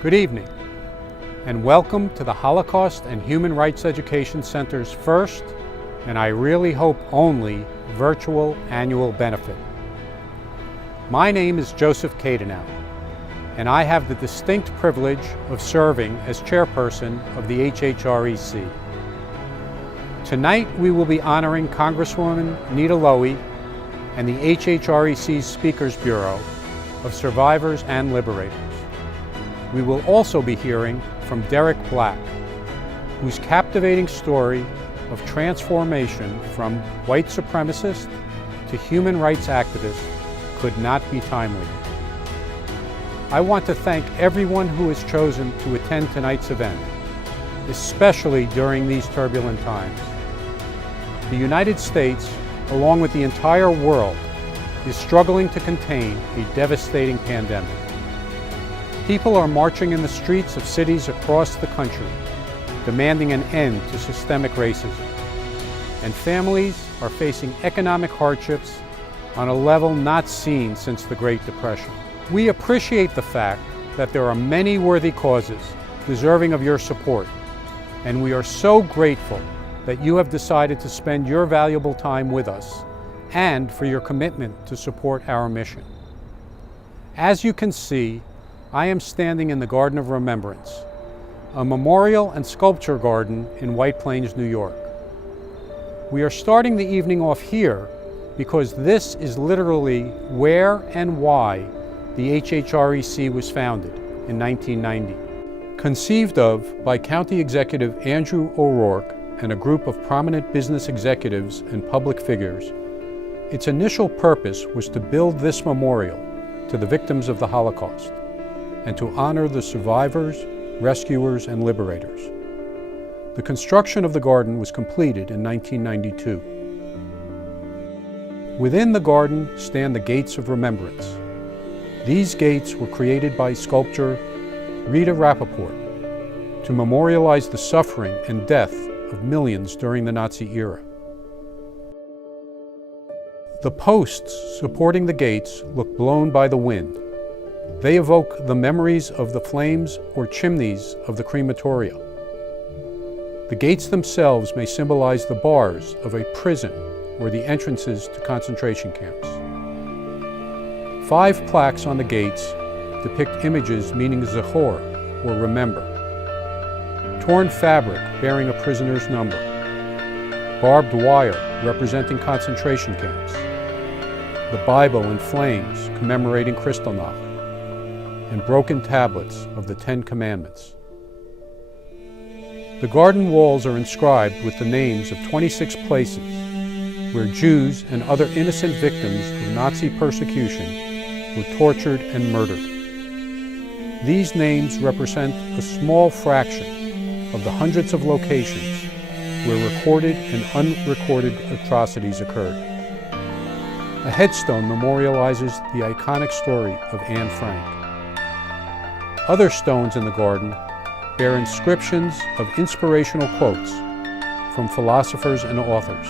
Good evening, and welcome to the Holocaust and Human Rights Education Center's first, and I really hope only, virtual annual benefit. My name is Joseph Kadenow, and I have the distinct privilege of serving as chairperson of the HHREC. Tonight we will be honoring Congresswoman Nita Lowey and the HHREC's Speakers Bureau of Survivors and Liberators. We will also be hearing from Derek Black, whose captivating story of transformation from white supremacist to human rights activist could not be timelier. I want to thank everyone who has chosen to attend tonight's event, especially during these turbulent times. The United States, along with the entire world, is struggling to contain a devastating pandemic. People are marching in the streets of cities across the country, demanding an end to systemic racism. And families are facing economic hardships on a level not seen since the Great Depression. We appreciate the fact that there are many worthy causes deserving of your support, and we are so grateful that you have decided to spend your valuable time with us and for your commitment to support our mission. As you can see, I am standing in the Garden of Remembrance, a memorial and sculpture garden in White Plains, New York. We are starting the evening off here because this is literally where and why the HHREC was founded in 1990. Conceived of by County Executive Andrew O'Rourke and a group of prominent business executives and public figures, its initial purpose was to build this memorial to the victims of the Holocaust and to honor the survivors, rescuers, and liberators. The construction of the garden was completed in 1992. Within the garden stand the Gates of Remembrance. These gates were created by sculptor Rita Rappaport to memorialize the suffering and death of millions during the Nazi era. The posts supporting the gates look blown by the wind. They evoke the memories of the flames or chimneys of the crematoria. The gates themselves may symbolize the bars of a prison or the entrances to concentration camps. 5 plaques on the gates depict images meaning Zachor, or remember. Torn fabric bearing a prisoner's number. Barbed wire representing concentration camps. The Bible in flames commemorating Kristallnacht, and broken tablets of the 10 Commandments. The garden walls are inscribed with the names of 26 places where Jews and other innocent victims of Nazi persecution were tortured and murdered. These names represent a small fraction of the hundreds of locations where recorded and unrecorded atrocities occurred. A headstone memorializes the iconic story of Anne Frank. Other stones in the garden bear inscriptions of inspirational quotes from philosophers and authors.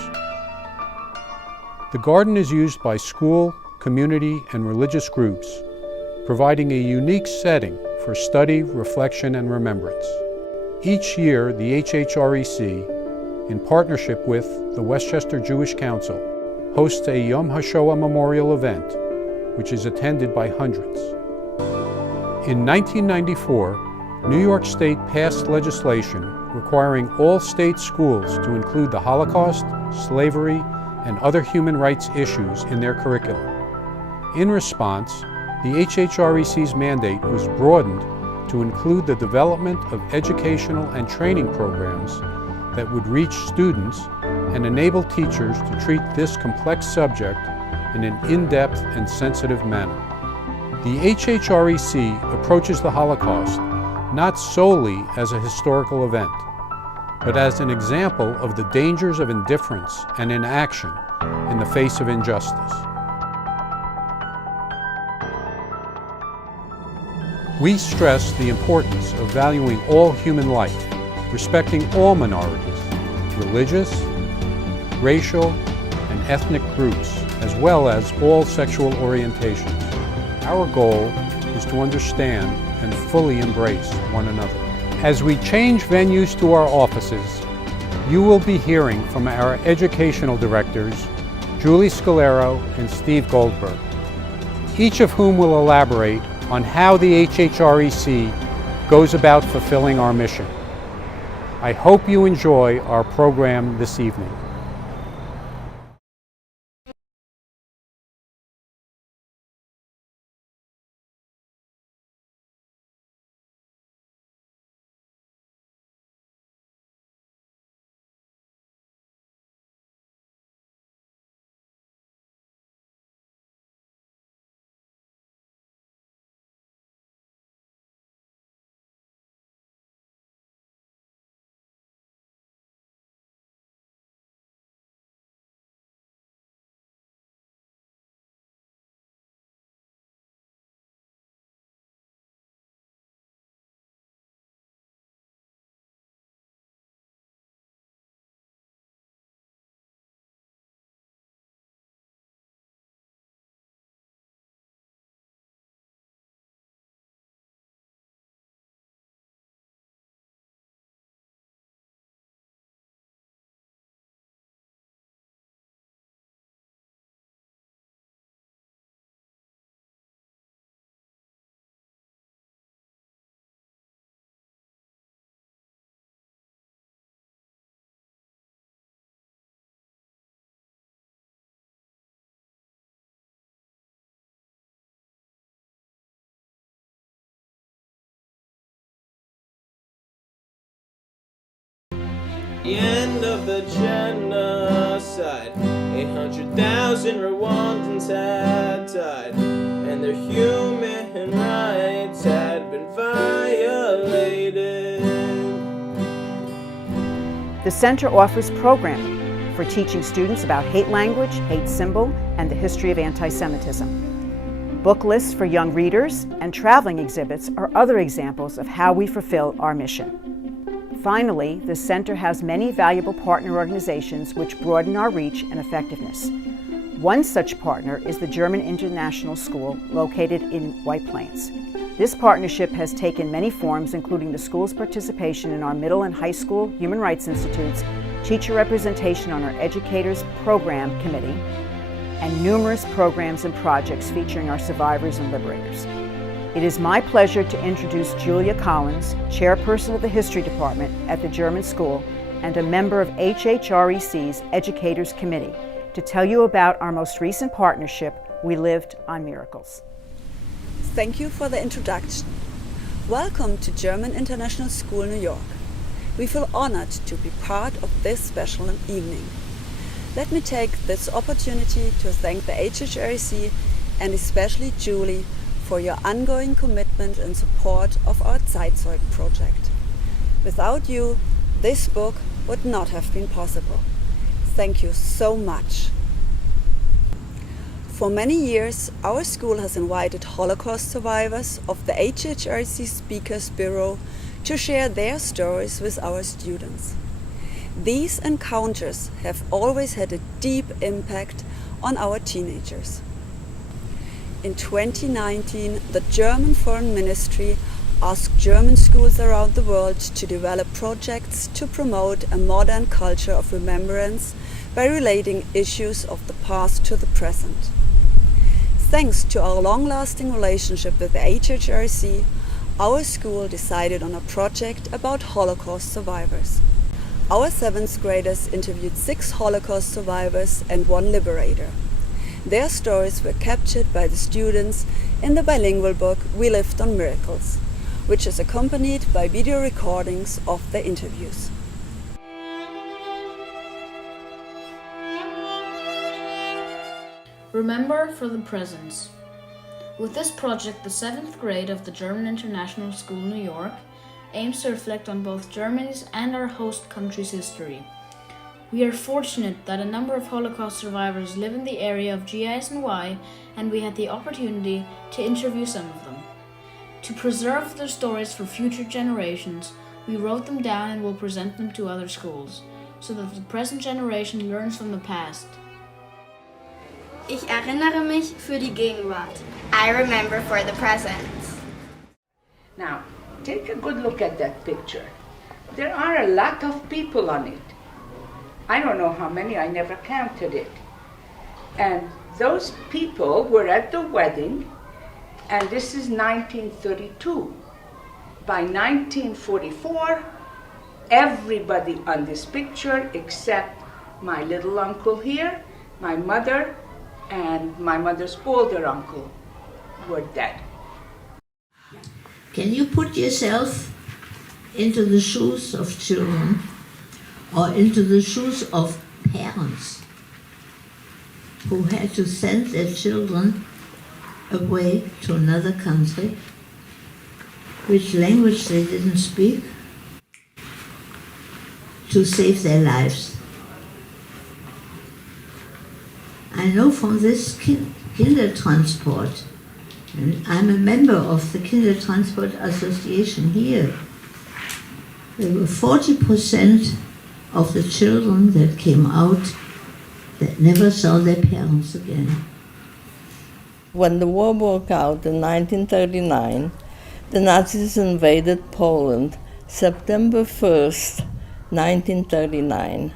The garden is used by school, community, and religious groups, providing a unique setting for study, reflection, and remembrance. Each year, the HHREC, in partnership with the Westchester Jewish Council, hosts a Yom HaShoah memorial event, which is attended by hundreds. In 1994, New York State passed legislation requiring all state schools to include the Holocaust, slavery, and other human rights issues in their curriculum. In response, the HHREC's mandate was broadened to include the development of educational and training programs that would reach students and enable teachers to treat this complex subject in an in-depth and sensitive manner. The HHREC approaches the Holocaust not solely as a historical event, but as an example of the dangers of indifference and inaction in the face of injustice. We stress the importance of valuing all human life, respecting all minorities, religious, racial, and ethnic groups, as well as all sexual orientations. Our goal is to understand and fully embrace one another. As we change venues to our offices, you will be hearing from our educational directors, Julie Scalero and Steve Goldberg, each of whom will elaborate on how the HHREC goes about fulfilling our mission. I hope you enjoy our program this evening. The end of the genocide, 800,000 Rwandans had died, and their human rights had been violated. The Center offers programming for teaching students about hate language, hate symbol, and the history of anti-Semitism. Book lists for young readers and traveling exhibits are other examples of how we fulfill our mission. Finally, the Center has many valuable partner organizations which broaden our reach and effectiveness. One such partner is the German International School located in White Plains. This partnership has taken many forms, including the school's participation in our middle and high school human rights institutes, teacher representation on our educators program committee, and numerous programs and projects featuring our survivors and liberators. It is my pleasure to introduce Julia Collins, chairperson of the History Department at the German School and a member of HHREC's Educators Committee, to tell you about our most recent partnership, We Lived on Miracles. Thank you for the introduction. Welcome to German International School, New York. We feel honored to be part of this special evening. Let me take this opportunity to thank the HHREC and especially Julie for your ongoing commitment and support of our Zeitzeugen project. Without you, this book would not have been possible. Thank you so much. For many years, our school has invited Holocaust survivors of the HHRC Speakers Bureau to share their stories with our students. These encounters have always had a deep impact on our teenagers. In 2019, the German Foreign Ministry asked German schools around the world to develop projects to promote a modern culture of remembrance by relating issues of the past to the present. Thanks to our long-lasting relationship with the HHRC, our school decided on a project about Holocaust survivors. Our 7th graders interviewed 6 Holocaust survivors and 1 liberator. Their stories were captured by the students in the bilingual book We Lived on Miracles, which is accompanied by video recordings of the interviews. Remember for the presents. With this project, the 7th grade of the German International School, New York, aims to reflect on both Germany's and our host country's history. We are fortunate that a number of Holocaust survivors live in the area of GIS&Y, and we had the opportunity to interview some of them. To preserve their stories for future generations, we wrote them down and will present them to other schools, so that the present generation learns from the past. Ich erinnere mich für die Gegenwart. I remember for the present. Now, take a good look at that picture. There are a lot of people on it. I don't know how many, I never counted it. And those people were at the wedding, and this is 1932. By 1944, everybody on this picture, except my little uncle here, my mother, and my mother's older uncle, were dead. Can you put yourself into the shoes of children or into the shoes of parents who had to send their children away to another country, which language they didn't speak, to save their lives? I know from this Kindertransport, and I'm a member of the Kindertransport Association here, there were 40% of the children that came out that never saw their parents again. When the war broke out in 1939, the Nazis invaded Poland September 1st, 1939.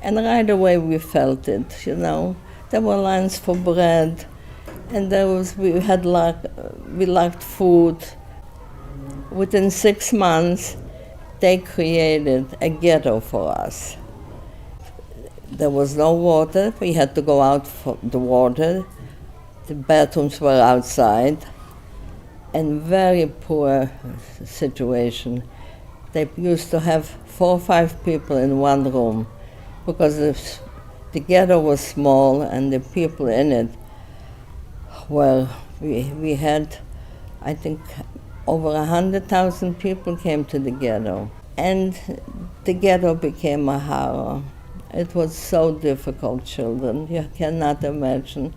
And right away we felt it, you know. There were lines for bread, and we lacked food. Within 6 months, they created a ghetto for us. There was no water. We had to go out for the water. The bathrooms were outside, and very poor situation. They used to have 4 or 5 people in one room because the ghetto was small and the people in it were, we had, I think, over 100,000 people came to the ghetto. And the ghetto became a horror. It was so difficult, children, you cannot imagine.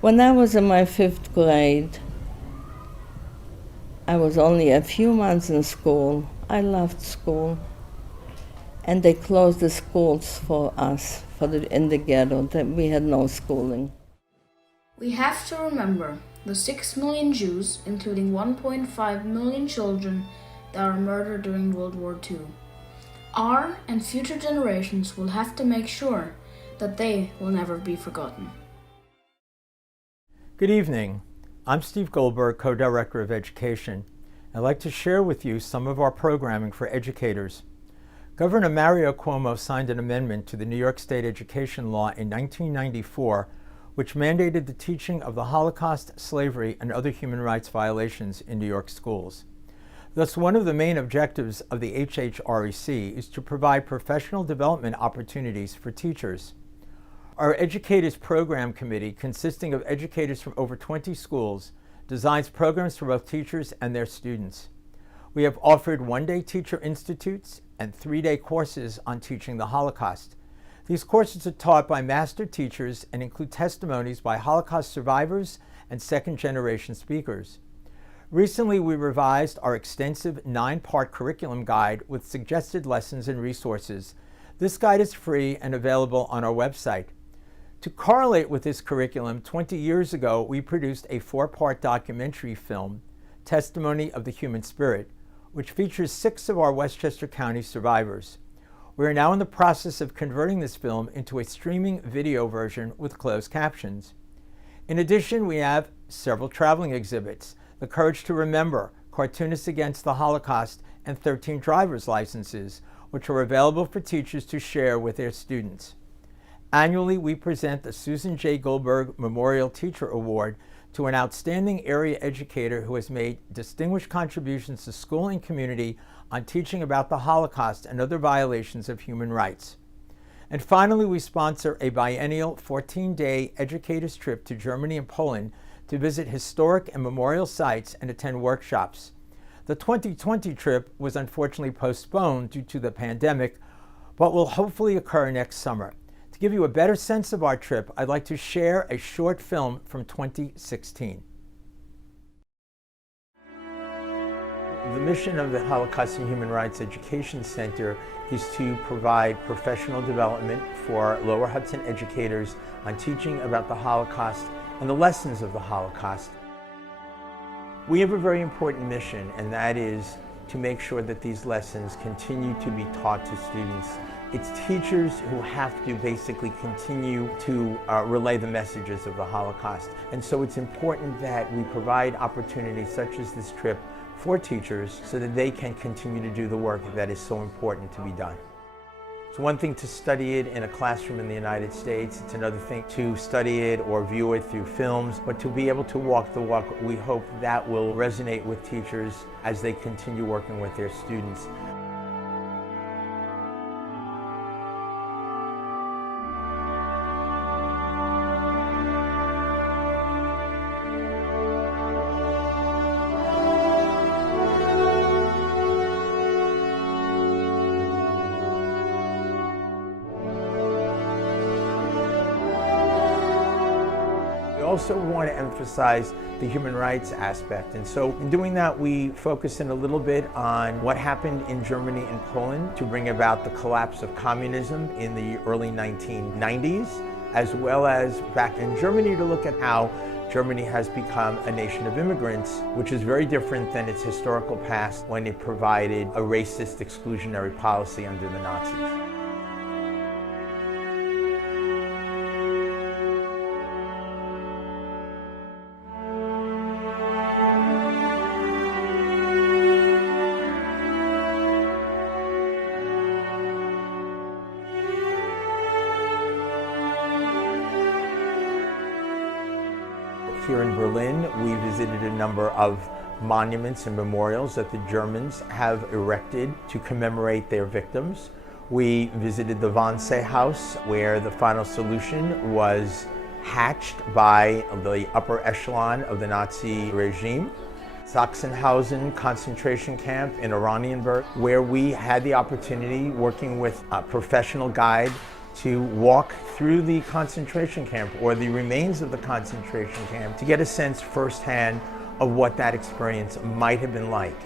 When I was in my 5th grade, I was only a few months in school. I loved school. And they closed the schools for us, in the ghetto. We had no schooling. We have to remember the 6 million Jews, including 1.5 million children, that were murdered during World War II. Our and future generations will have to make sure that they will never be forgotten. Good evening. I'm Steve Goldberg, Co-Director of Education. I'd like to share with you some of our programming for educators. Governor Mario Cuomo signed an amendment to the New York State Education Law in 1994, which mandated the teaching of the Holocaust, slavery, and other human rights violations in New York schools. Thus, one of the main objectives of the HHREC is to provide professional development opportunities for teachers. Our Educators Program Committee, consisting of educators from over 20 schools, designs programs for both teachers and their students. We have offered one-day teacher institutes and 3-day courses on teaching the Holocaust. These courses are taught by master teachers and include testimonies by Holocaust survivors and second-generation speakers. Recently, we revised our extensive 9-part curriculum guide with suggested lessons and resources. This guide is free and available on our website. To correlate with this curriculum, 20 years ago, we produced a 4-part documentary film, Testimony of the Human Spirit, which features 6 of our Westchester County survivors. We are now in the process of converting this film into a streaming video version with closed captions. In addition, we have several traveling exhibits, The Courage to Remember, Cartoonists Against the Holocaust, and 13 driver's licenses, which are available for teachers to share with their students. Annually, we present the Susan J. Goldberg Memorial Teacher Award to an outstanding area educator who has made distinguished contributions to school and community on teaching about the Holocaust and other violations of human rights. And finally, we sponsor a biennial 14-day educators trip to Germany and Poland to visit historic and memorial sites and attend workshops. The 2020 trip was unfortunately postponed due to the pandemic, but will hopefully occur next summer. To give you a better sense of our trip, I'd like to share a short film from 2016. The mission of the Holocaust and Human Rights Education Center is to provide professional development for Lower Hudson educators on teaching about the Holocaust and the lessons of the Holocaust. We have a very important mission, and that is to make sure that these lessons continue to be taught to students. It's teachers who have to basically continue to relay the messages of the Holocaust. And so it's important that we provide opportunities such as this trip for teachers so that they can continue to do the work that is so important to be done. It's one thing to study it in a classroom in the United States. It's another thing to study it or view it through films, but to be able to walk the walk, we hope that will resonate with teachers as they continue working with their students. We also want to emphasize the human rights aspect, and so in doing that we focus in a little bit on what happened in Germany and Poland to bring about the collapse of communism in the early 1990s, as well as back in Germany to look at how Germany has become a nation of immigrants, which is very different than its historical past when it provided a racist exclusionary policy under the Nazis. Here in Berlin, we visited a number of monuments and memorials that the Germans have erected to commemorate their victims. We visited the Wannsee House, where the final solution was hatched by the upper echelon of the Nazi regime. Sachsenhausen concentration camp in Oranienburg, where we had the opportunity, working with a professional guide, to walk through the concentration camp or the remains of the concentration camp to get a sense firsthand of what that experience might have been like.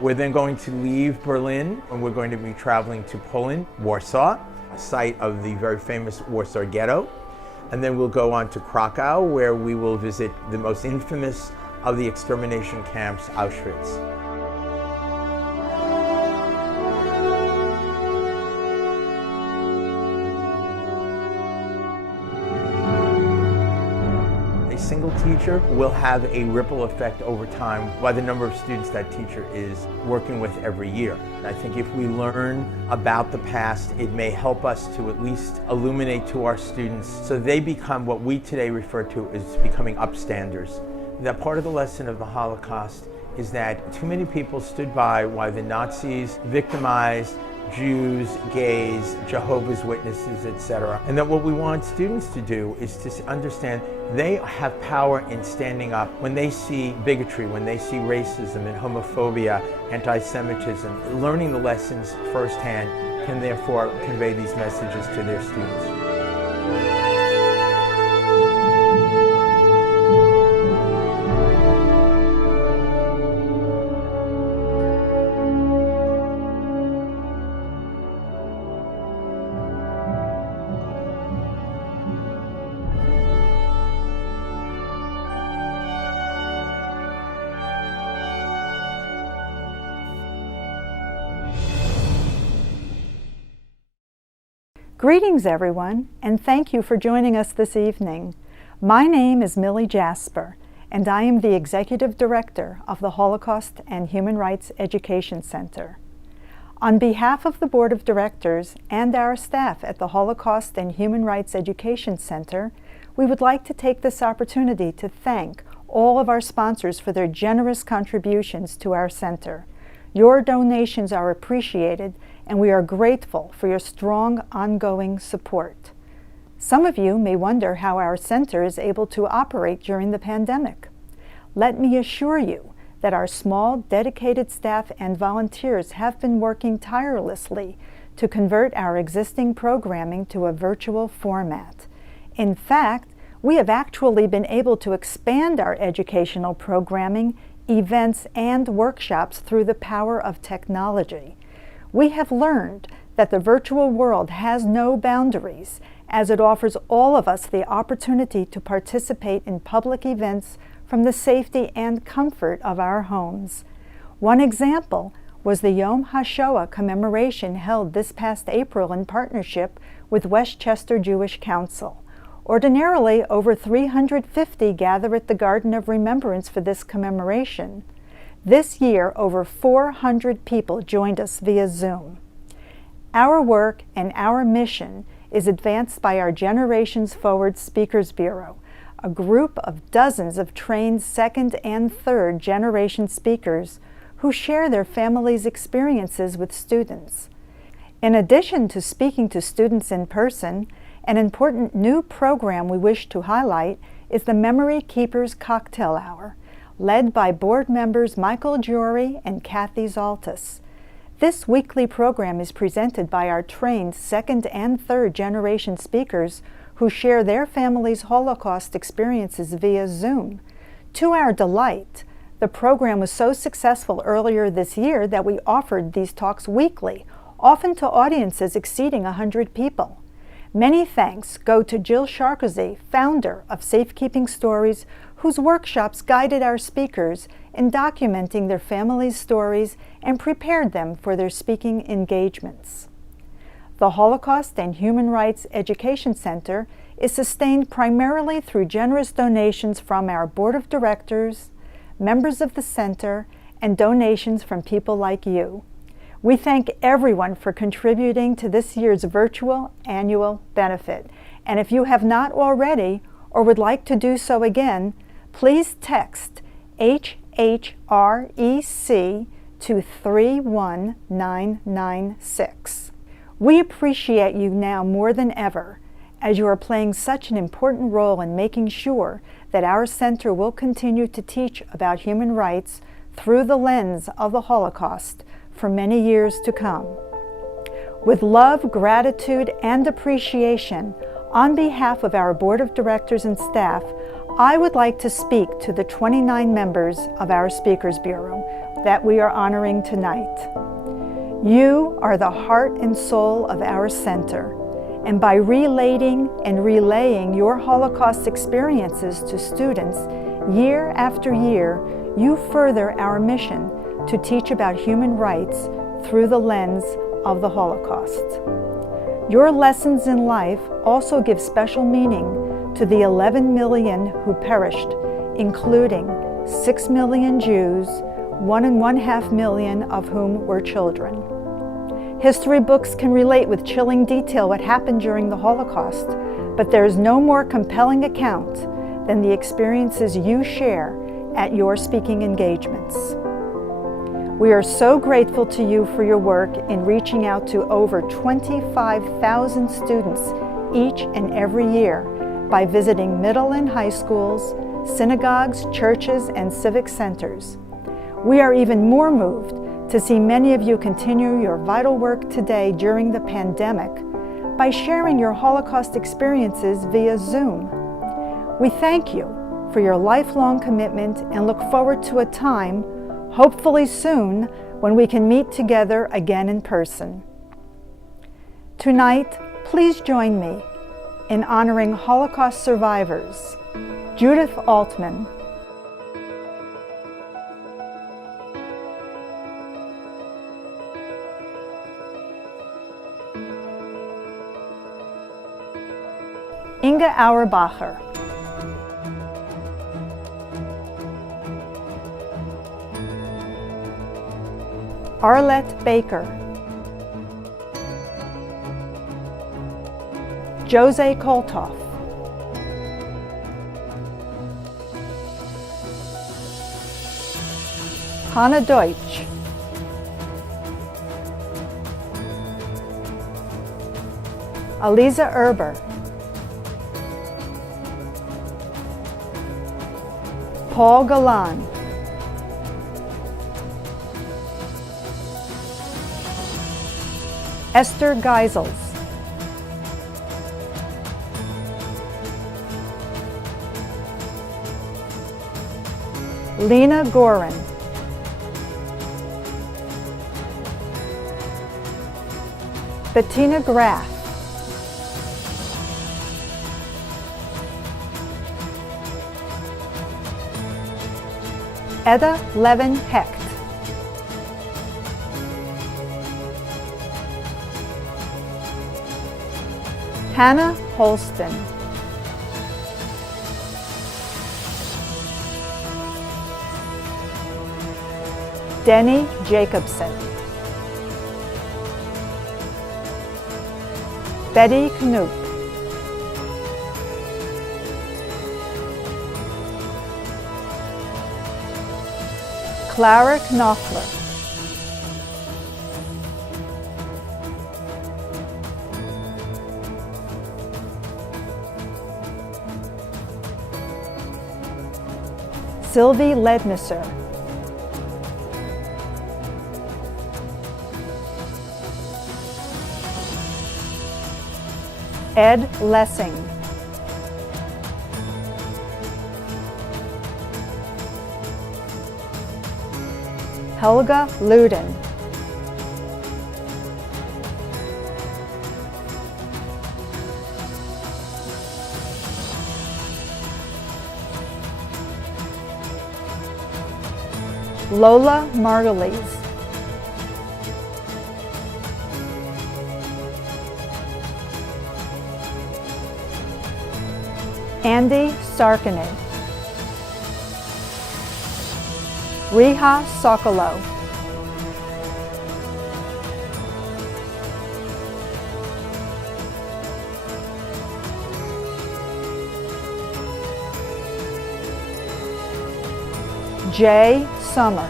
We're then going to leave Berlin and we're going to be traveling to Poland, Warsaw, a site of the very famous Warsaw Ghetto. And then we'll go on to Krakow, where we will visit the most infamous of the extermination camps, Auschwitz. A single teacher will have a ripple effect over time by the number of students that teacher is working with every year. I think if we learn about the past, it may help us to at least illuminate to our students so they become what we today refer to as becoming upstanders. That part of the lesson of the Holocaust is that too many people stood by while the Nazis victimized Jews, gays, Jehovah's Witnesses, etc. And that what we want students to do is to understand they have power in standing up when they see bigotry, when they see racism and homophobia, anti-Semitism. Learning the lessons firsthand can therefore convey these messages to their students. Greetings, everyone, and thank you for joining us this evening. My name is Millie Jasper, and I am the Executive Director of the Holocaust and Human Rights Education Center. On behalf of the Board of Directors and our staff at the Holocaust and Human Rights Education Center, we would like to take this opportunity to thank all of our sponsors for their generous contributions to our center. Your donations are appreciated, and we are grateful for your strong ongoing support. Some of you may wonder how our center is able to operate during the pandemic. Let me assure you that our small, dedicated staff and volunteers have been working tirelessly to convert our existing programming to a virtual format. In fact, we have actually been able to expand our educational programming, events, and workshops through the power of technology. We have learned that the virtual world has no boundaries, as it offers all of us the opportunity to participate in public events from the safety and comfort of our homes. One example was the Yom HaShoah commemoration held this past April in partnership with Westchester Jewish Council. Ordinarily, over 350 gather at the Garden of Remembrance for this commemoration. This year, over 400 people joined us via Zoom. Our work and our mission is advanced by our Generations Forward Speakers Bureau, a group of dozens of trained second and third generation speakers who share their families' experiences with students. In addition to speaking to students in person, an important new program we wish to highlight is the Memory Keepers Cocktail Hour, led by board members Michael Jory and Kathy Zaltis. This weekly program is presented by our trained second and third generation speakers who share their families' Holocaust experiences via Zoom. To our delight, the program was so successful earlier this year that we offered these talks weekly, often to audiences exceeding 100 people. Many thanks go to Jill Sharkozy, founder of Safekeeping Stories, whose workshops guided our speakers in documenting their families' stories and prepared them for their speaking engagements. The Holocaust and Human Rights Education Center is sustained primarily through generous donations from our board of directors, members of the center, and donations from people like you. We thank everyone for contributing to this year's virtual annual benefit. And if you have not already or would like to do so again, please text HHREC to 31996. We appreciate you now more than ever, as you are playing such an important role in making sure that our center will continue to teach about human rights through the lens of the Holocaust for many years to come. With love, gratitude, and appreciation, on behalf of our board of directors and staff, I would like to speak to the 29 members of our Speakers Bureau that we are honoring tonight. You are the heart and soul of our center, and by relating and relaying your Holocaust experiences to students year after year, you further our mission to teach about human rights through the lens of the Holocaust. Your lessons in life also give special meaning to the 11 million who perished, including 6 million Jews, 1.5 million of whom were children. History books can relate with chilling detail what happened during the Holocaust, but there is no more compelling account than the experiences you share at your speaking engagements. We are so grateful to you for your work in reaching out to over 25,000 students each and every year by visiting middle and high schools, synagogues, churches, and civic centers. We are even more moved to see many of you continue your vital work today during the pandemic by sharing your Holocaust experiences via Zoom. We thank you for your lifelong commitment and look forward to a time, hopefully soon, when we can meet together again in person. Tonight, please join me in honoring Holocaust survivors. Judith Altman, Inga Auerbacher, Arlette Baker, Jose Koltoff, Hannah Deutsch, Aliza Erber, Paul Galan, Esther Geisels, Lena Gorin, Bettina Graff, Edda Levin Hecht, Hannah Holston, Denny Jacobson, Betty Knoop, Clara Knopfler, Sylvie Lednisser, Ed Lessing, Helga Luden, Lola Margulies, Andy Sarkanen, Riha Sokolo, Jay Summer,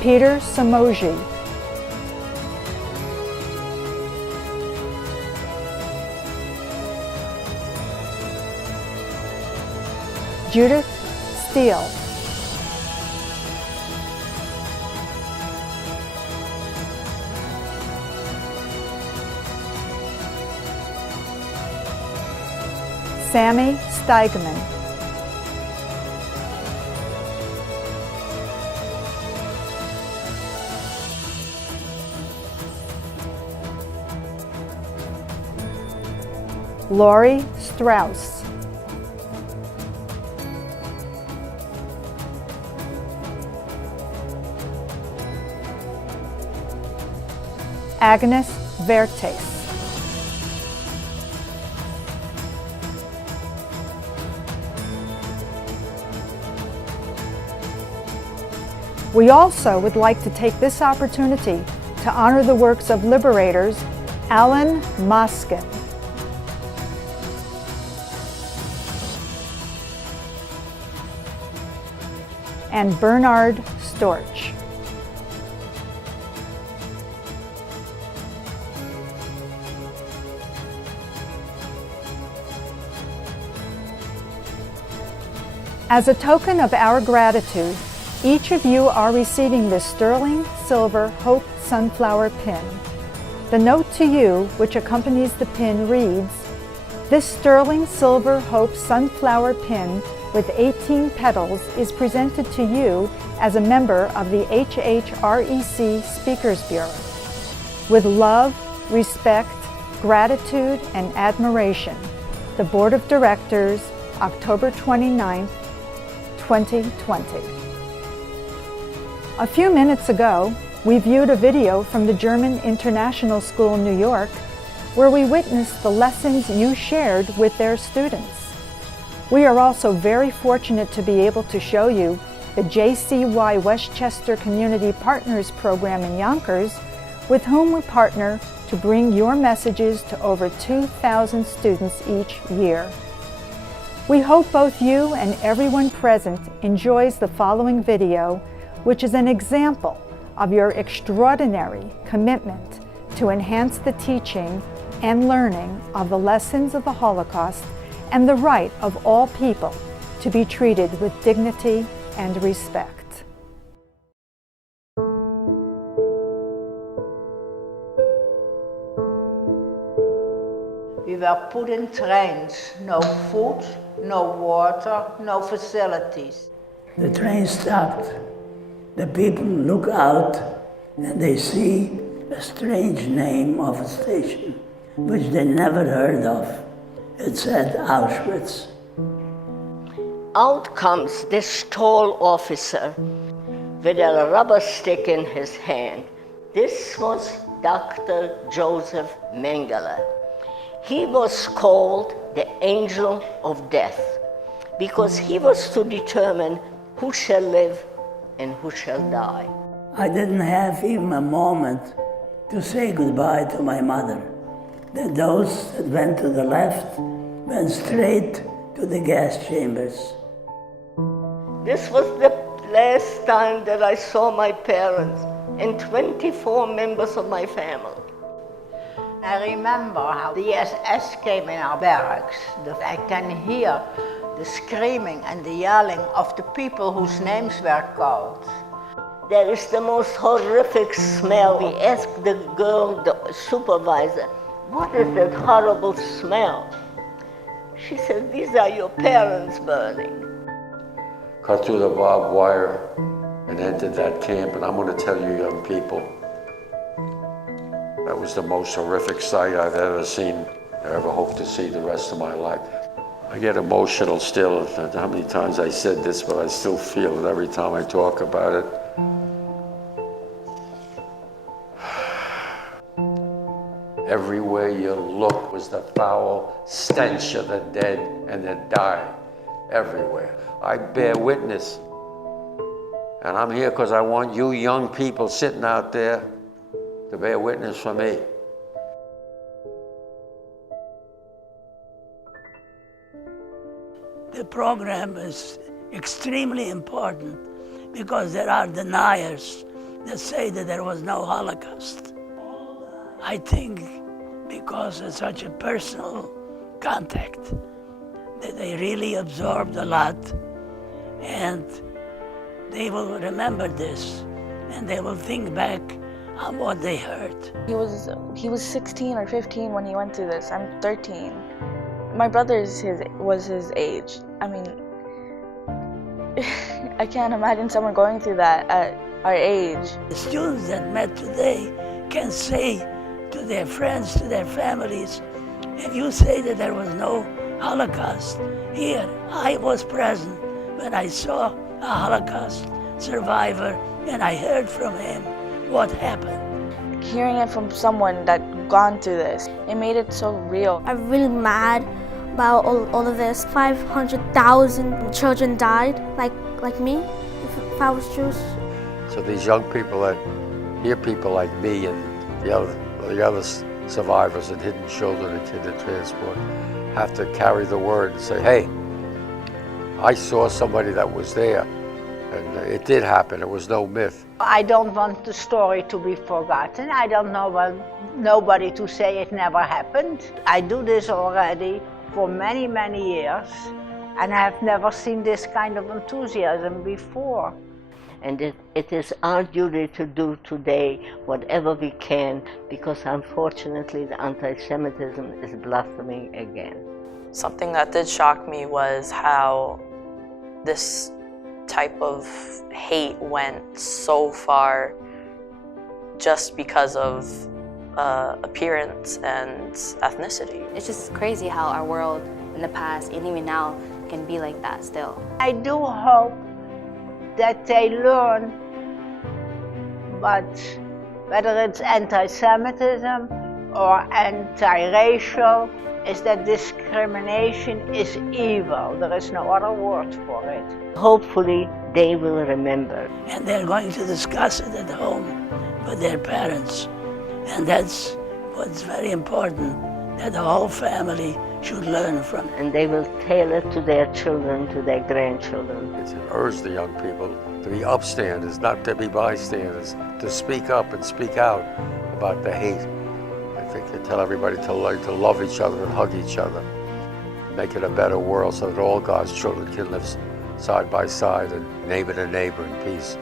Peter Samoji, Judith Steele, Sammy Steigman, Lori Strauss, Agnes Vertes, we also would like to take this opportunity to honor the works of liberators Alan Moskin, and Bernard Storch. As a token of our gratitude, each of you are receiving this sterling silver Hope Sunflower pin. The note to you, which accompanies the pin, reads, "This sterling silver Hope Sunflower pin with 18 petals is presented to you as a member of the HHREC Speakers Bureau. With love, respect, gratitude, and admiration, the Board of Directors, October 29, 2020. A few minutes ago, we viewed a video from the German International School, New York, where we witnessed the lessons you shared with their students. We are also very fortunate to be able to show you the JCY Westchester Community Partners Program in Yonkers, with whom we partner to bring your messages to over 2,000 students each year. We hope both you and everyone present enjoys the following video, which is an example of your extraordinary commitment to enhance the teaching and learning of the lessons of the Holocaust and the right of all people to be treated with dignity and respect. We were put in trains, no food, no water, no facilities. The train stopped. The people look out and they see a strange name of a station, which they never heard of. It said Auschwitz. Out comes this tall officer with a rubber stick in his hand. This was Dr. Joseph Mengele. He was called the Angel of Death because he was to determine who shall live and who shall die. I didn't have even a moment to say goodbye to my mother. Those that went to the left went straight to the gas chambers. This was the last time that I saw my parents and 24 members of my family. I remember how the SS came in our barracks. I can hear the screaming and the yelling of the people whose names were called. There is the most horrific smell. We asked the girl, the supervisor, what is that horrible smell? She said, these are your parents burning. Cut through the barbed wire and entered that camp, and I'm going to tell you young people, that was the most horrific sight I've ever seen, I ever hope to see the rest of my life. I get emotional still. How many times I said this, but I still feel it every time I talk about it. Everywhere you look was the foul stench of the dead and the dying. Everywhere. I bear witness. And I'm here because I want you young people sitting out there to bear witness for me. The program is extremely important because there are deniers that say that there was no Holocaust. I think because of such a personal contact that they really absorbed a lot, and they will remember this and they will think back on what they heard. He was 16 or 15 when he went through this. I'm 13. My brother was his age. I mean, I can't imagine someone going through that at our age. The students that met today can say to their friends, to their families, if you say that there was no Holocaust, here I was present when I saw a Holocaust survivor and I heard from him what happened. Hearing it from someone that gone through this, it made it so real. I'm really mad about all of this. 500,000 children died, like me, if I was Jewish. So these young people that hear people like me and the other survivors and hidden children and kinder transport have to carry the word and say, hey, I saw somebody that was there, and it did happen. It was no myth. I don't want the story to be forgotten. I don't want nobody to say it never happened. I do this already for many, many years, and I have never seen this kind of enthusiasm before. And it is our duty to do today whatever we can, because unfortunately the anti-Semitism is blossoming again. Something that did shock me was how this type of hate went so far just because of appearance and ethnicity. It's just crazy how our world in the past and even now can be like that still. I do hope that they learn, but whether it's anti-Semitism or anti-racial, is that discrimination is evil. There is no other word for it. Hopefully they will remember. And they're going to discuss it at home with their parents. And that's what's very important, that the whole family should learn from it. And they will tell it to their children, to their grandchildren. It's urge the young people to be upstanders, not to be bystanders, to speak up and speak out about the hate to tell everybody to learn to love each other and hug each other, make it a better world so that all God's children can live side by side and neighbor to neighbor in peace,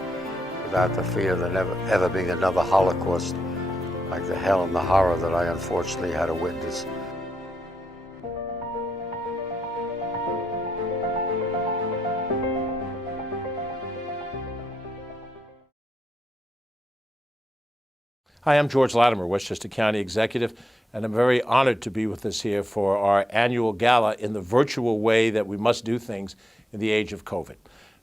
without the fear of there ever being another Holocaust like the hell and the horror that I unfortunately had to witness. Hi, I'm George Latimer, Westchester County Executive, and I'm very honored to be with us here for our annual gala in the virtual way that we must do things in the age of COVID.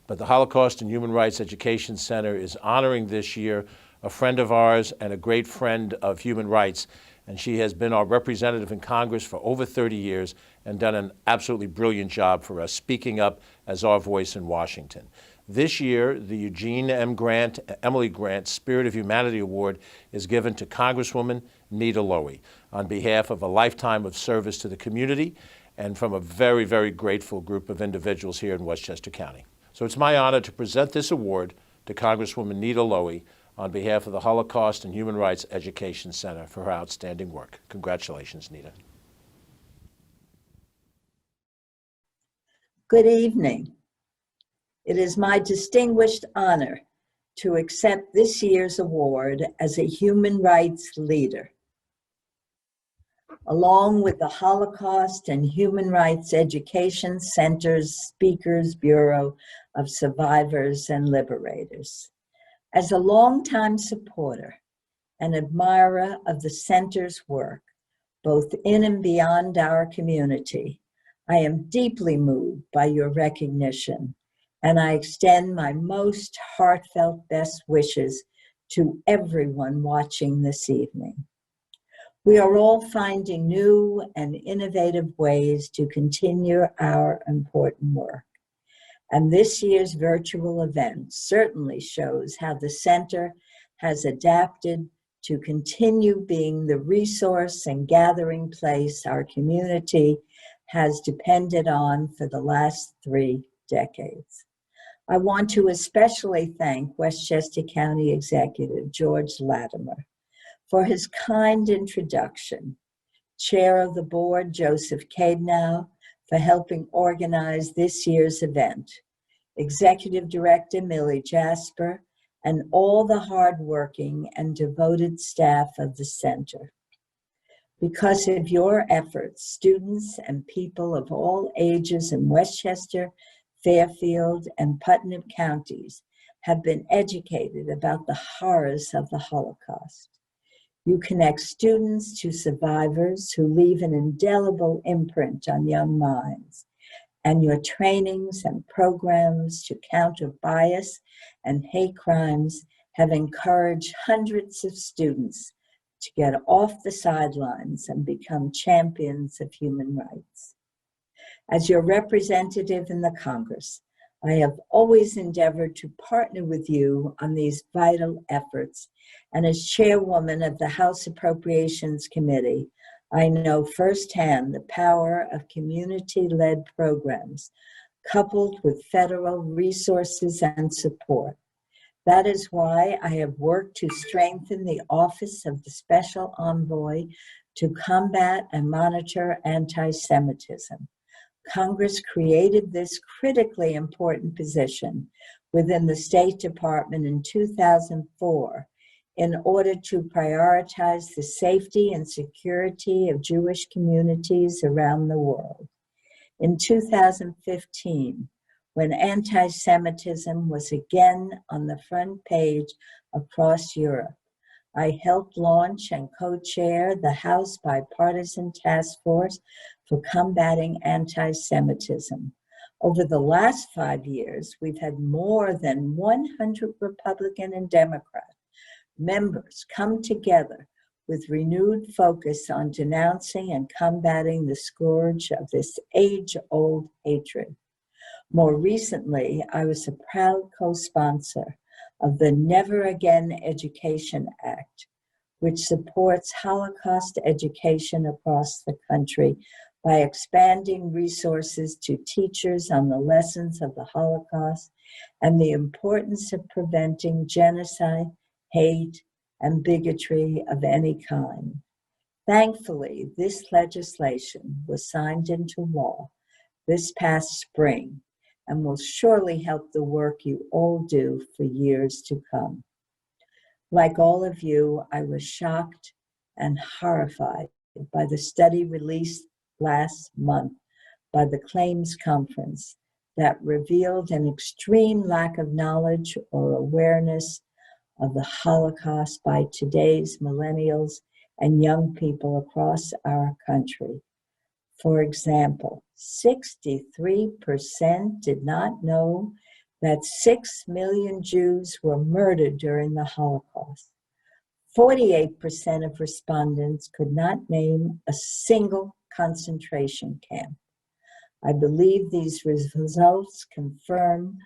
But the Holocaust and Human Rights Education Center is honoring this year a friend of ours and a great friend of human rights, and she has been our representative in Congress for over 30 years and done an absolutely brilliant job for us, speaking up as our voice in Washington. This year, the Eugene M. Grant, Emily Grant Spirit of Humanity Award is given to Congresswoman Nita Lowey on behalf of a lifetime of service to the community and from a very, very grateful group of individuals here in Westchester County. So it's my honor to present this award to Congresswoman Nita Lowey on behalf of the Holocaust and Human Rights Education Center for her outstanding work. Congratulations, Nita. Good evening. It is my distinguished honor to accept this year's award as a human rights leader. Along with the Holocaust and Human Rights Education Center's Speakers Bureau of Survivors and Liberators. As a longtime supporter and admirer of the center's work, both in and beyond our community, I am deeply moved by your recognition, and I extend my most heartfelt best wishes to everyone watching this evening. We are all finding new and innovative ways to continue our important work. And this year's virtual event certainly shows how the center has adapted to continue being the resource and gathering place our community has depended on for the last 3 decades. I want to especially thank Westchester County Executive George Latimer for his kind introduction, Chair of the Board Joseph Cadenow for helping organize this year's event, Executive Director Millie Jasper, and all the hardworking and devoted staff of the center. Because of your efforts, students and people of all ages in Westchester, Fairfield, and Putnam counties have been educated about the horrors of the Holocaust. You connect students to survivors who leave an indelible imprint on young minds, and your trainings and programs to counter bias and hate crimes have encouraged hundreds of students to get off the sidelines and become champions of human rights. As your representative in the Congress, I have always endeavored to partner with you on these vital efforts, and as chairwoman of the House Appropriations Committee, I know firsthand the power of community-led programs coupled with federal resources and support. That is why I have worked to strengthen the Office of the Special Envoy to combat and monitor anti-Semitism. Congress created this critically important position within the State Department in 2004 in order to prioritize the safety and security of Jewish communities around the world. In 2015, when anti-Semitism was again on the front page across Europe, I helped launch and co-chair the House Bipartisan Task Force for Combating Anti-Semitism. Over the last 5 years, we've had more than 100 Republican and Democrat members come together with renewed focus on denouncing and combating the scourge of this age-old hatred. More recently, I was a proud co-sponsor of the Never Again Education Act, which supports Holocaust education across the country by expanding resources to teachers on the lessons of the Holocaust and the importance of preventing genocide, hate, and bigotry of any kind. Thankfully, this legislation was signed into law this past spring and will surely help the work you all do for years to come. Like all of you, I was shocked and horrified by the study released last month by the Claims Conference that revealed an extreme lack of knowledge or awareness of the Holocaust by today's millennials and young people across our country. For example, 63% did not know that 6 million Jews were murdered during the Holocaust. 48% of respondents could not name a single concentration camp. I believe these results confirm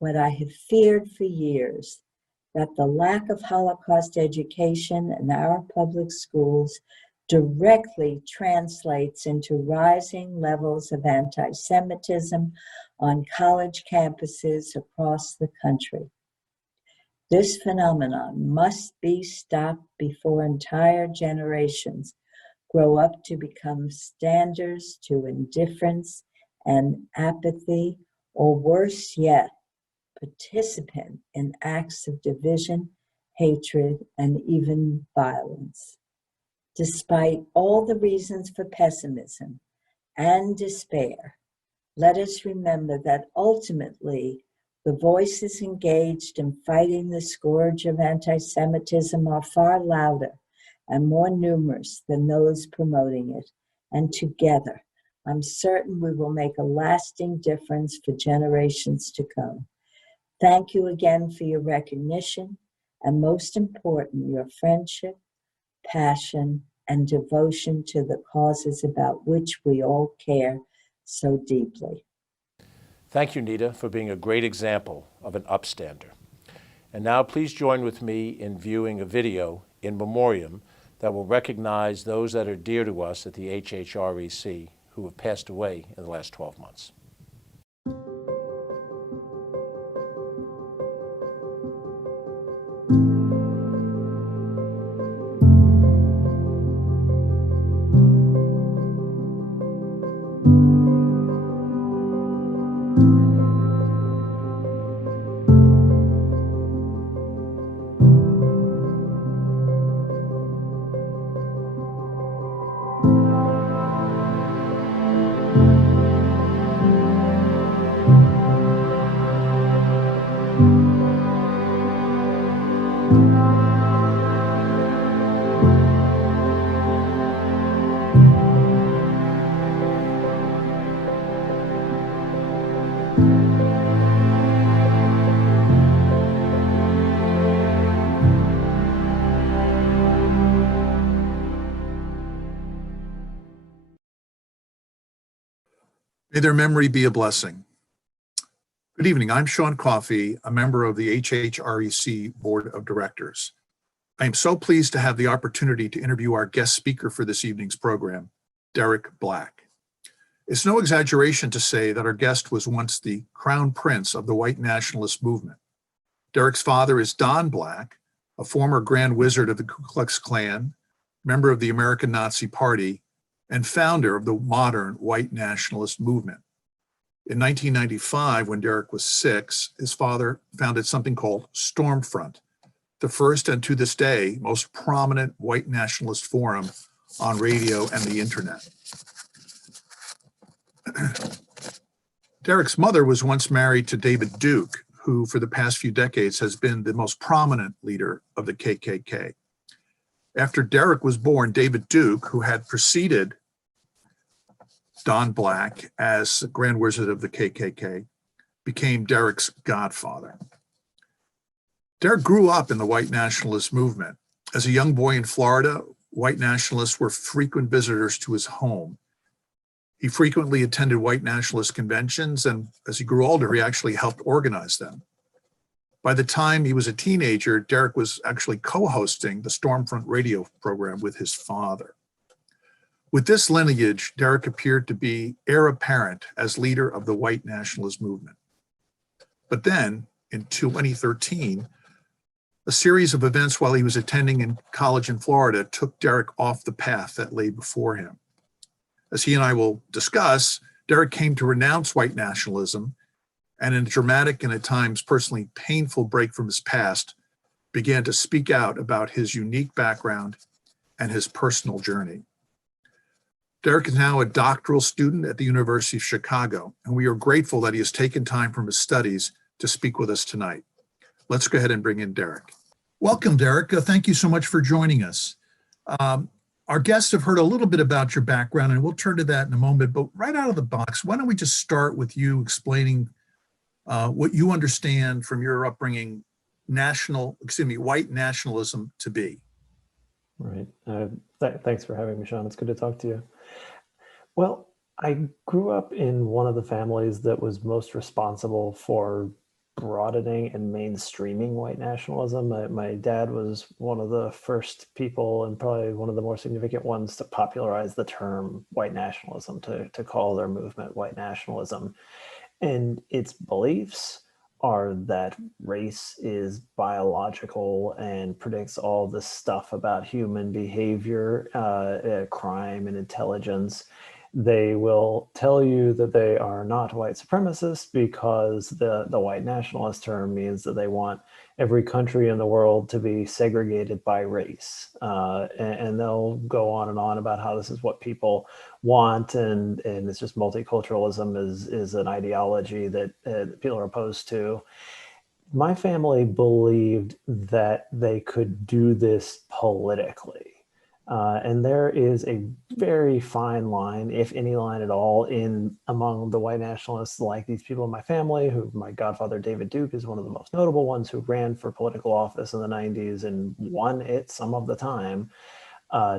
what I have feared for years, that the lack of Holocaust education in our public schools directly translates into rising levels of anti-Semitism on college campuses across the country. This phenomenon must be stopped before entire generations grow up to become standards to indifference and apathy, or worse yet, participant in acts of division, hatred, and even violence. Despite all the reasons for pessimism and despair, let us remember that ultimately the voices engaged in fighting the scourge of anti-Semitism are far louder and more numerous than those promoting it, and together, I'm certain we will make a lasting difference for generations to come. Thank you again for your recognition, and most important, your friendship, passion, and devotion to the causes about which we all care so deeply. Thank you, Nita, for being a great example of an upstander. And now please join with me in viewing a video in memoriam that will recognize those that are dear to us at the HHREC who have passed away in the last 12 months. May their memory be a blessing. Good evening. I'm Sean Coffey, a member of the HHREC Board of Directors. I am so pleased to have the opportunity to interview our guest speaker for this evening's program, Derek Black. It's no exaggeration to say that our guest was once the crown prince of the white nationalist movement. Derek's father is Don Black, a former Grand Wizard of the Ku Klux Klan, member of the American Nazi Party, and founder of the modern white nationalist movement. In 1995, when Derek was 6, his father founded something called Stormfront, the first and to this day most prominent white nationalist forum on radio and the internet. Derek's mother was once married to David Duke, who for the past few decades has been the most prominent leader of the KKK. After Derek was born, David Duke, who had preceded Don Black as Grand Wizard of the KKK, became Derek's godfather. Derek grew up in the white nationalist movement. As a young boy in Florida, white nationalists were frequent visitors to his home. He frequently attended white nationalist conventions, and as he grew older, he actually helped organize them. By the time he was a teenager, Derek was actually co-hosting the Stormfront radio program with his father. With this lineage, Derek appeared to be heir apparent as leader of the white nationalist movement. But then, in 2013, A series of events while he was attending in college in Florida took Derek off the path that lay before him. As he and I will discuss, Derek came to renounce white nationalism and, in a dramatic and at times personally painful break from his past, began to speak out about his unique background and his personal journey. Derek is now a doctoral student at the University of Chicago, and we are grateful that he has taken time from his studies to speak with us tonight. Let's go ahead and bring in Derek. Welcome, Derek. Thank you so much for joining us. Our guests have heard a little bit about your background, and we'll turn to that in a moment, but right out of the box, why don't we just start with you explaining what you understand from your upbringing, white nationalism to be. Right. Thanks for having me, Sean. It's good to talk to you. Well, I grew up in one of the families that was most responsible for broadening and mainstreaming white nationalism. My dad was one of the first people, and probably one of the more significant ones, to popularize the term white nationalism, to call their movement white nationalism. And its beliefs are that race is biological and predicts all this stuff about human behavior, crime and intelligence. They will tell you that they are not white supremacists because the white nationalist term means that they want every country in the world to be segregated by race. And they'll go on and on about how this is what people want, and it's just multiculturalism is an ideology that people are opposed to. My family believed that they could do this politically. And there is a very fine line, if any line at all, in among the white nationalists, like these people in my family, who my godfather, David Duke, is one of the most notable ones, who ran for political office in the 90s and won it some of the time,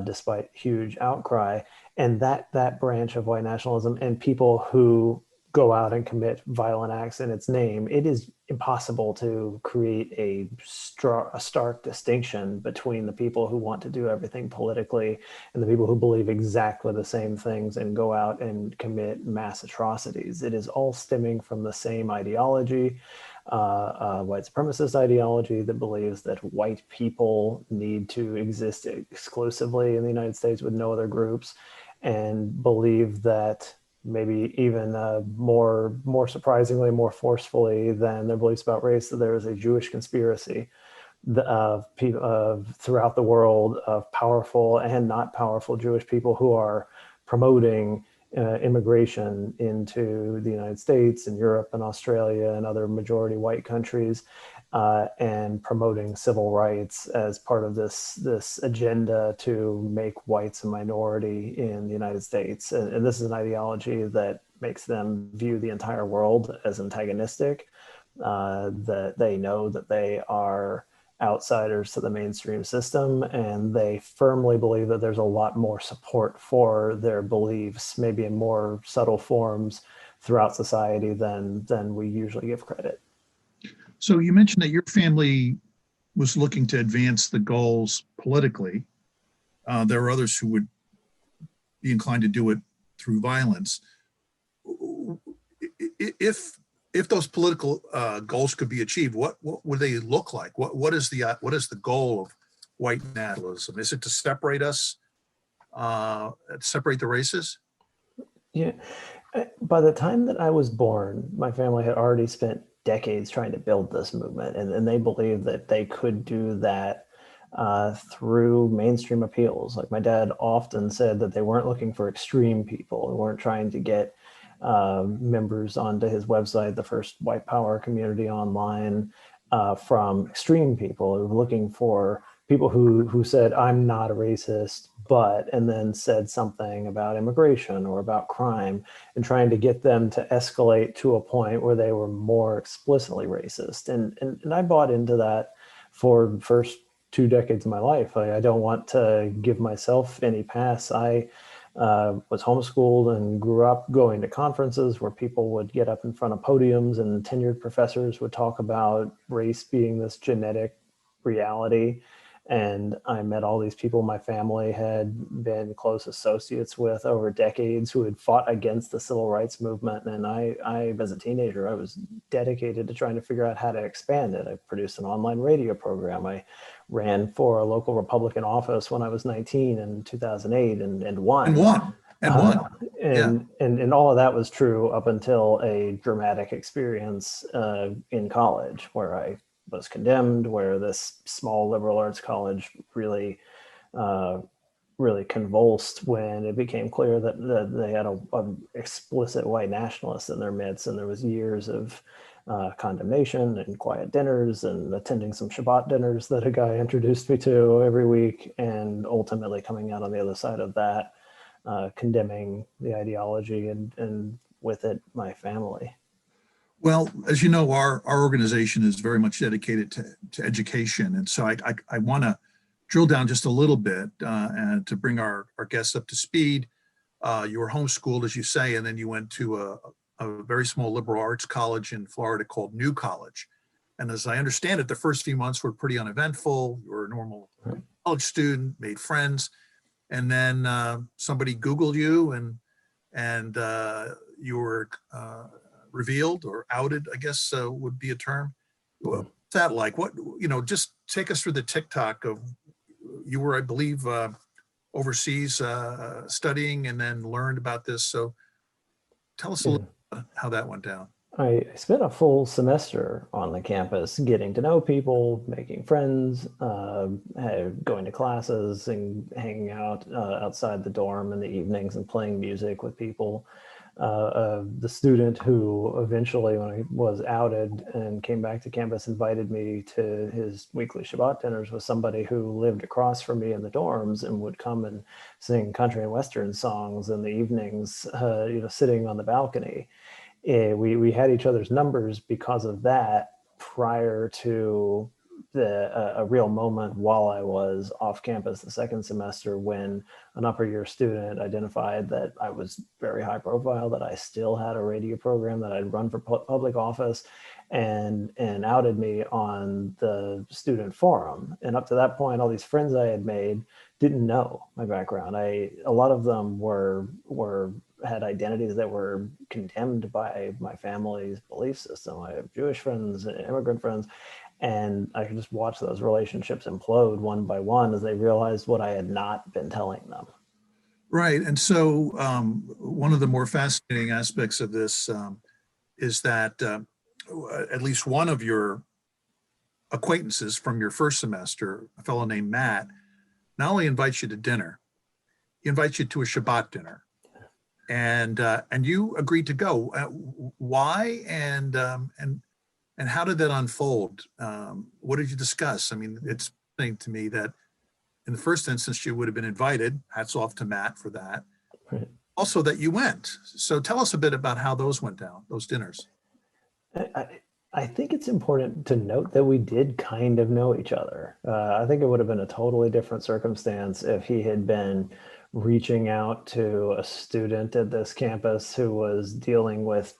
despite huge outcry. And that branch of white nationalism, and people who go out and commit violent acts in its name, it is impossible to create a stark distinction between the people who want to do everything politically and the people who believe exactly the same things and go out and commit mass atrocities. It is all stemming from the same ideology, white supremacist ideology that believes that white people need to exist exclusively in the United States with no other groups, and believe that maybe even more surprisingly, more forcefully than their beliefs about race, that there is a Jewish conspiracy of people throughout the world, of powerful and not powerful Jewish people, who are promoting immigration into the United States and Europe and Australia and other majority white countries, and promoting civil rights as part of this agenda to make whites a minority in the United States. And this is an ideology that makes them view the entire world as antagonistic, that they know that they are outsiders to the mainstream system, and they firmly believe that there's a lot more support for their beliefs, maybe in more subtle forms throughout society than we usually give credit. So you mentioned that your family was looking to advance the goals politically. There are others who would be inclined to do it through violence. If those political goals could be achieved, what would they look like? What is the goal of white nationalism? Is it to separate us, separate the races? Yeah. By the time that I was born, my family had already spent decades trying to build this movement, and they believed that they could do that through mainstream appeals. Like, my dad often said that they weren't looking for extreme people, and weren't trying to get members onto his website, the first white power community online, from extreme people. They were looking for people who said, I'm not a racist, but, and then said something about immigration or about crime, and trying to get them to escalate to a point where they were more explicitly racist. And I bought into that for the first 2 decades of my life. I don't want to give myself any pass. I was homeschooled and grew up going to conferences where people would get up in front of podiums and tenured professors would talk about race being this genetic reality. And I met all these people my family had been close associates with over decades who had fought against the civil rights movement. And I, as a teenager, I was dedicated to trying to figure out how to expand it. I produced an online radio program. I ran for a local Republican office when I was 19 in 2008 and won. And won. And won. And all of that was true up until a dramatic experience in college where I was condemned, where this small liberal arts college really convulsed when it became clear that they had a explicit white nationalist in their midst, and there was years of condemnation and quiet dinners and attending some Shabbat dinners that a guy introduced me to every week, and ultimately coming out on the other side of that, condemning the ideology and with it my family. Well, as you know, our organization is very much dedicated to education. And so I want to drill down just a little bit and to bring our guests up to speed. You were homeschooled, as you say, and then you went to a very small liberal arts college in Florida called New College. And as I understand it, the first few months were pretty uneventful. You were a normal college student, made friends. And then somebody Googled you and you were revealed or outed, I guess would be a term. What's that like? What, just take us through the TikTok of, you were, I believe, overseas studying and then learned about this. So tell us a little bit how that went down. I spent a full semester on the campus getting to know people, making friends, going to classes and hanging out outside the dorm in the evenings and playing music with people. The student who eventually, when I was outed and came back to campus, invited me to his weekly Shabbat dinners was somebody who lived across from me in the dorms and would come and sing country and Western songs in the evenings, sitting on the balcony. We had each other's numbers because of that prior to a real moment while I was off campus the second semester, when an upper year student identified that I was very high profile, that I still had a radio program, that I'd run for public office, and outed me on the student forum. And up to that point, all these friends I had made didn't know my background. A lot of them had identities that were condemned by my family's belief system. I have Jewish friends, immigrant friends, and I could just watch those relationships implode one by one as they realized what I had not been telling them. Right. And so one of the more fascinating aspects of this is that at least one of your acquaintances from your first semester, a fellow named Matt, not only invites you to dinner, he invites you to a Shabbat dinner. And you agreed to go. Why and how did that unfold? What did you discuss? I mean, it's saying to me that in the first instance you would have been invited. Hats off to Matt for that. Right. Also, that you went. So tell us a bit about how those went down, those dinners. I think it's important to note that we did kind of know each other. I think it would have been a totally different circumstance if he had been reaching out to a student at this campus who was dealing with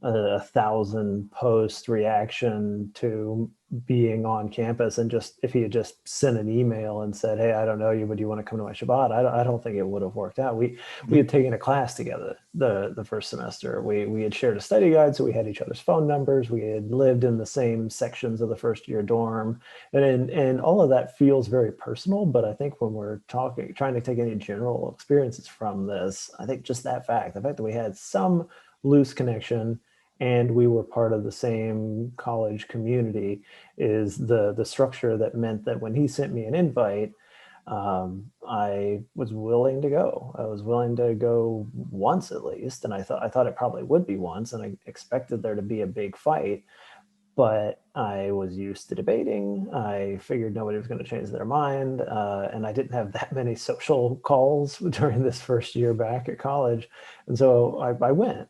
1,000 post reaction to being on campus, and just if he had just sent an email and said, "Hey, I don't know you, but do you want to come to my Shabbat?" I don't think it would have worked out. We had taken a class together the first semester. We had shared a study guide, so we had each other's phone numbers. We had lived in the same sections of the first year dorm, and all of that feels very personal. But I think when we're trying to take any general experiences from this, I think just the fact that we had some loose connection and we were part of the same college community is the structure that meant that when he sent me an invite, I was willing to go. I was willing to go once at least, and I thought it probably would be once, and I expected there to be a big fight. But I was used to debating. I figured nobody was going to change their mind, and I didn't have that many social calls during this first year back at college, and so I went.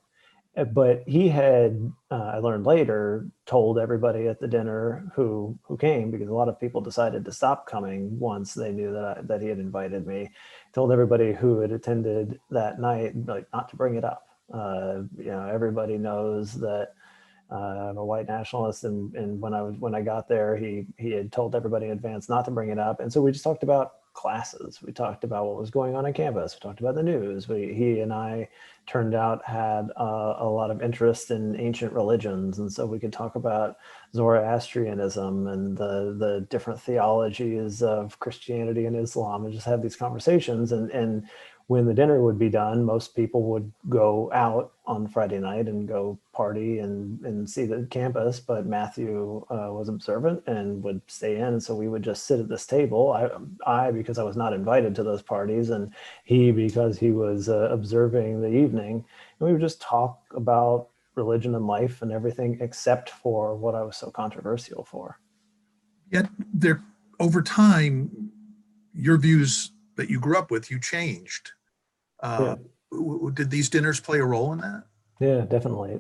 But he had, I learned later, told everybody at the dinner who came, because a lot of people decided to stop coming once they knew that he had invited me. Told everybody who had attended that night, like, not to bring it up. Everybody knows that I'm a white nationalist, and when I got there, he had told everybody in advance not to bring it up, and so we just talked about classes. We talked about what was going on campus. We talked about the news. He and I turned out had a lot of interest in ancient religions, and so we could talk about Zoroastrianism and the different theologies of Christianity and Islam, and just have these conversations. And when the dinner would be done, most people would go out on Friday night and go party and see the campus, but Matthew was observant and would stay in. So we would just sit at this table. I because I was not invited to those parties, and he because he was observing the evening. And we would just talk about religion and life and everything except for what I was so controversial for. Yet there, over time, your views that you grew up with, you changed. Did these dinners play a role in that? Yeah, definitely.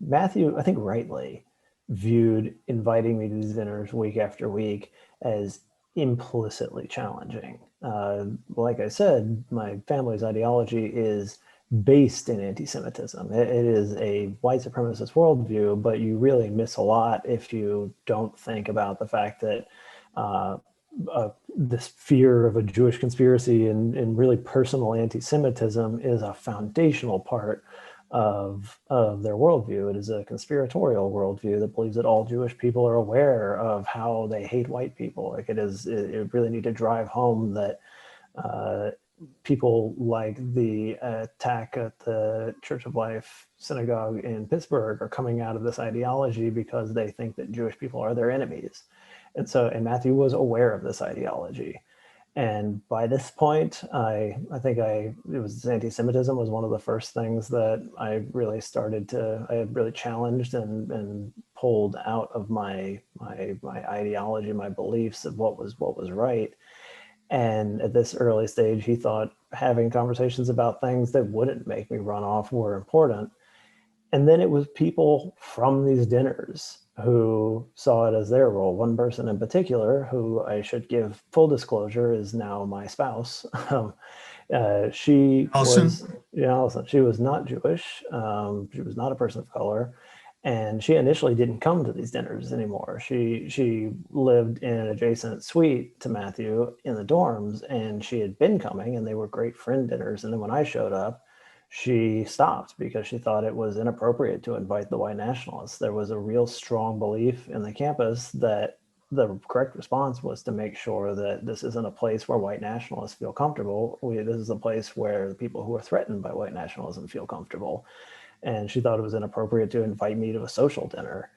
Matthew, I think rightly, viewed inviting me to these dinners week after week as implicitly challenging. Like I said, my family's ideology is based in anti-Semitism. It is a white supremacist worldview, but you really miss a lot if you don't think about the fact that this fear of a Jewish conspiracy and really personal anti-Semitism is a foundational part of their worldview. It is a conspiratorial worldview that believes that all Jewish people are aware of how they hate white people. Like it really need to drive home that people like the attack at the Church of Life synagogue in Pittsburgh are coming out of this ideology because they think that Jewish people are their enemies. And Matthew was aware of this ideology. And by this point, I think it was anti-Semitism was one of the first things that I really I had really challenged and pulled out of my ideology, my beliefs of what was right. And at this early stage, he thought having conversations about things that wouldn't make me run off were important. And then it was people from these dinners who saw it as their role. One person in particular, who I should give full disclosure, is now my spouse. She Allison? was, Allison. She was not Jewish. She was not a person of color. And she initially didn't come to these dinners anymore. She lived in an adjacent suite to Matthew in the dorms, and she had been coming, and they were great friend dinners. And then when I showed up, she stopped because she thought it was inappropriate to invite the white nationalists. There was a real strong belief in the campus that the correct response was to make sure that this isn't a place where white nationalists feel comfortable. This is a place where the people who are threatened by white nationalism feel comfortable. And she thought it was inappropriate to invite me to a social dinner.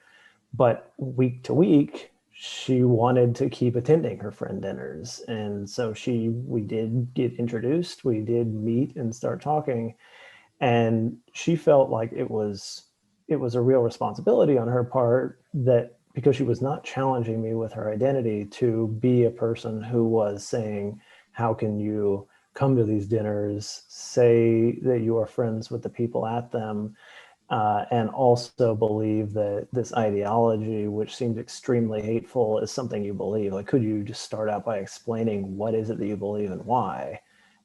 But week to week, she wanted to keep attending her friend dinners. And so we did get introduced, we did meet and start talking. And she felt like it was a real responsibility on her part, that because she was not challenging me with her identity, to be a person who was saying, how can you come to these dinners, say that you are friends with the people at them, and also believe that this ideology, which seems extremely hateful, is something you believe. Like, could you just start out by explaining what is it that you believe and why?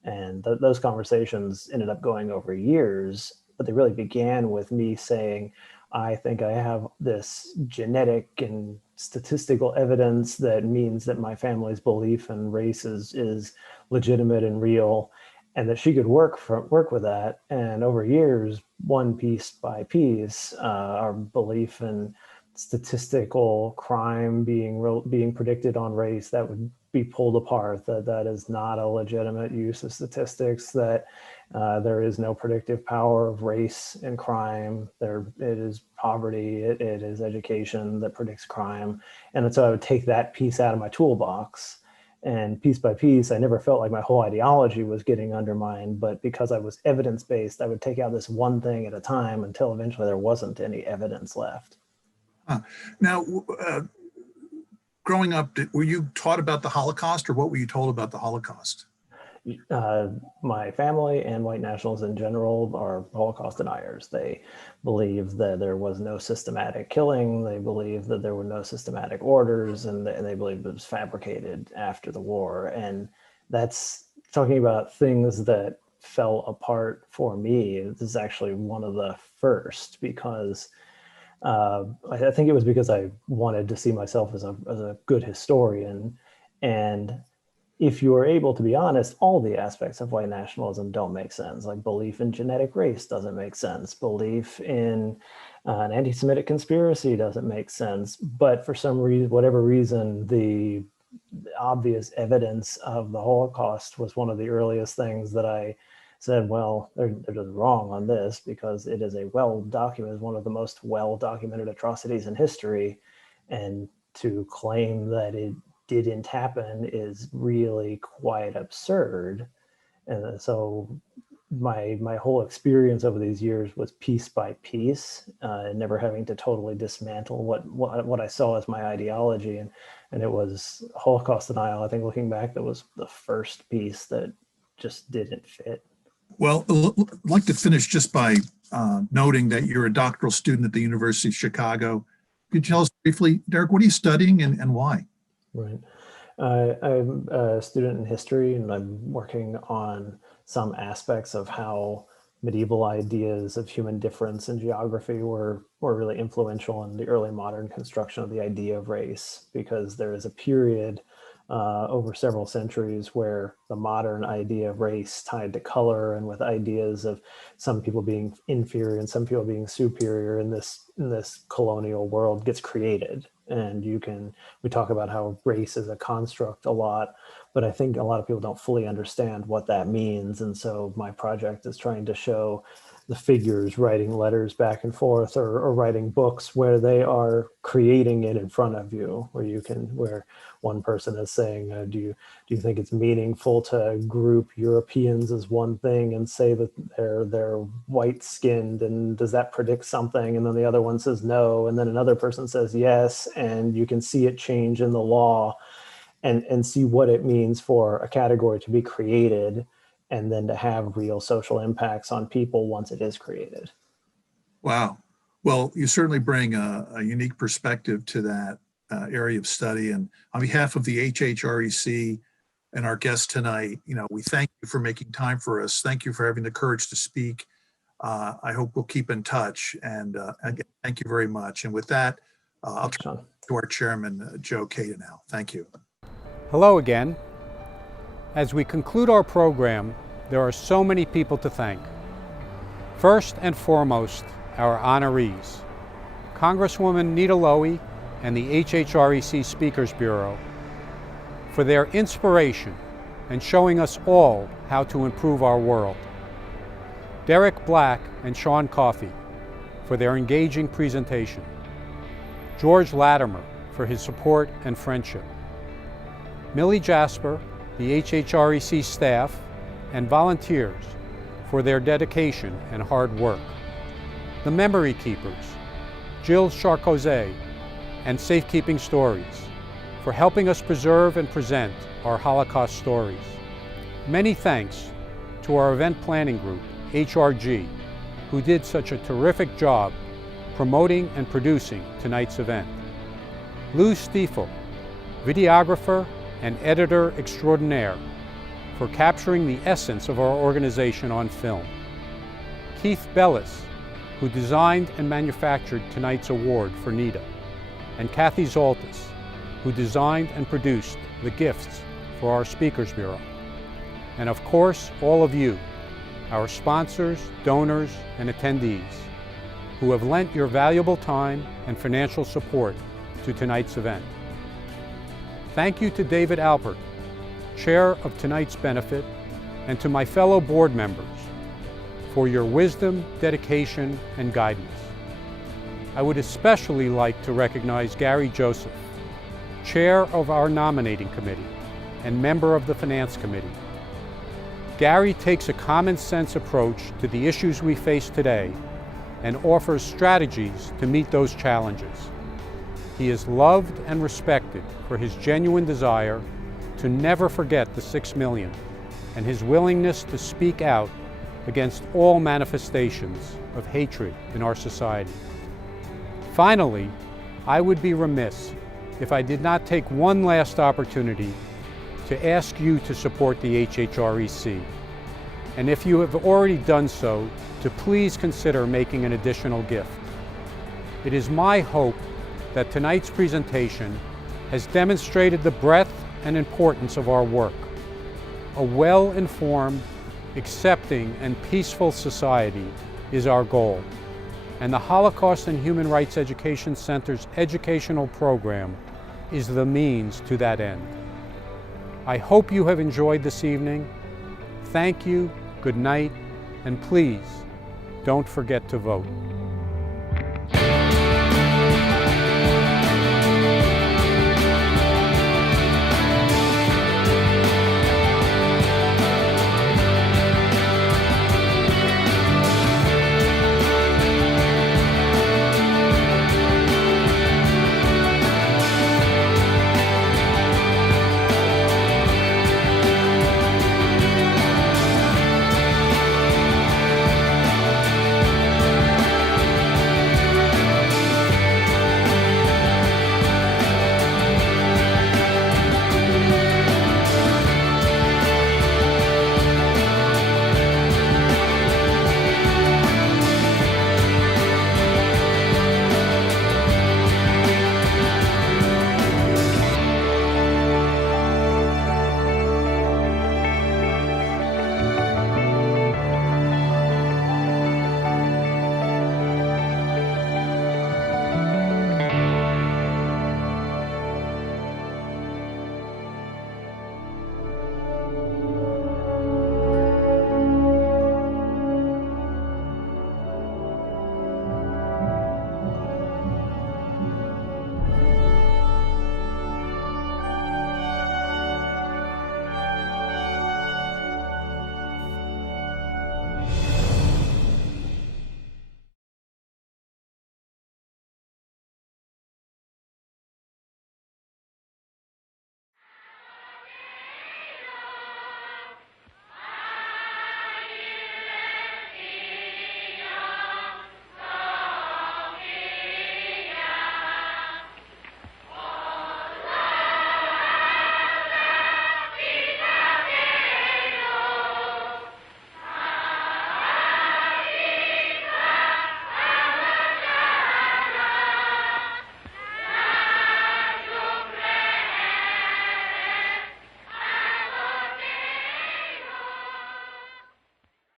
And those conversations ended up going over years, but they really began with me saying, I think I have this genetic and statistical evidence that means that my family's belief in race is legitimate and real, and that she could work with that. And over years, one piece by piece, our belief in statistical crime being predicted on race, that would be pulled apart, that is not a legitimate use of statistics, that there is no predictive power of race in crime. It is poverty, it is education that predicts crime. And so I would take that piece out of my toolbox, and piece by piece, I never felt like my whole ideology was getting undermined, but because I was evidence-based, I would take out this one thing at a time until eventually there wasn't any evidence left. Now, growing up, were you taught about the Holocaust, or what were you told about the Holocaust? My family and white nationals in general are Holocaust deniers. They believe that there was no systematic killing. They believe that there were no systematic orders, and they believe it was fabricated after the war. And that's talking about things that fell apart for me. This is actually one of the first, because I think it was because I wanted to see myself as a good historian. And if you are able to be honest, all the aspects of white nationalism don't make sense. Like belief in genetic race doesn't make sense. Belief in an anti-Semitic conspiracy doesn't make sense. But for some reason, whatever reason, the obvious evidence of the Holocaust was one of the earliest things that I said, well, they're just wrong on this, because it is a well-documented, one of the most well-documented atrocities in history. And to claim that it didn't happen is really quite absurd. And so my whole experience over these years was piece by piece, never having to totally dismantle what I saw as my ideology. And it was Holocaust denial, I think, looking back, that was the first piece that just didn't fit. Well, I'd like to finish just by noting that you're a doctoral student at the University of Chicago. Could you tell us briefly, Derek, what are you studying and why? Right. I'm a student in history, and I'm working on some aspects of how medieval ideas of human difference in geography were really influential in the early modern construction of the idea of race, because there is a period over several centuries where the modern idea of race tied to color and with ideas of some people being inferior and some people being superior in this colonial world gets created. And we talk about how race is a construct a lot, but I think a lot of people don't fully understand what that means. And so my project is trying to show the figures writing letters back and forth or writing books where they are creating it in front of you, where one person is saying, do you think it's meaningful to group Europeans as one thing and say that they're white skinned, and does that predict something? And then the other one says no, and then another person says yes, and you can see it change in the law and see what it means for a category to be created and then to have real social impacts on people once it is created. Wow. Well, you certainly bring a unique perspective to that area of study. And on behalf of the HHREC and our guest tonight, we thank you for making time for us. Thank you for having the courage to speak. I hope we'll keep in touch. And again, thank you very much. And with that, I'll turn to our chairman, Joe Cada now. Thank you. Hello again. As we conclude our program, there are so many people to thank. First and foremost, our honorees, Congresswoman Nita Lowey and the HHREC Speakers Bureau, for their inspiration and showing us all how to improve our world. Derek Black and Sean Coffey for their engaging presentation. George Latimer for his support and friendship. Millie Jasper, the HHREC staff, and volunteers for their dedication and hard work. The Memory Keepers, Jill Charcozet, and Safekeeping Stories, for helping us preserve and present our Holocaust stories. Many thanks to our event planning group, HRG, who did such a terrific job promoting and producing tonight's event. Lou Stiefel, videographer and editor extraordinaire, for capturing the essence of our organization on film. Keith Bellis, who designed and manufactured tonight's award for Nita, and Kathy Zoltis, who designed and produced the gifts for our Speakers Bureau. And of course, all of you, our sponsors, donors, and attendees, who have lent your valuable time and financial support to tonight's event. Thank you to David Alpert, chair of tonight's benefit, and to my fellow board members for your wisdom, dedication, and guidance. I would especially like to recognize Gary Joseph, chair of our nominating committee and member of the finance committee. Gary takes a common sense approach to the issues we face today and offers strategies to meet those challenges. He is loved and respected for his genuine desire to never forget the 6 million and his willingness to speak out against all manifestations of hatred in our society. Finally, I would be remiss if I did not take one last opportunity to ask you to support the HHREC. And if you have already done so, to please consider making an additional gift. It is my hope that tonight's presentation has demonstrated the breadth and importance of our work. A well-informed, accepting, and peaceful society is our goal, and the Holocaust and Human Rights Education Center's educational program is the means to that end. I hope you have enjoyed this evening. Thank you, good night, and please don't forget to vote.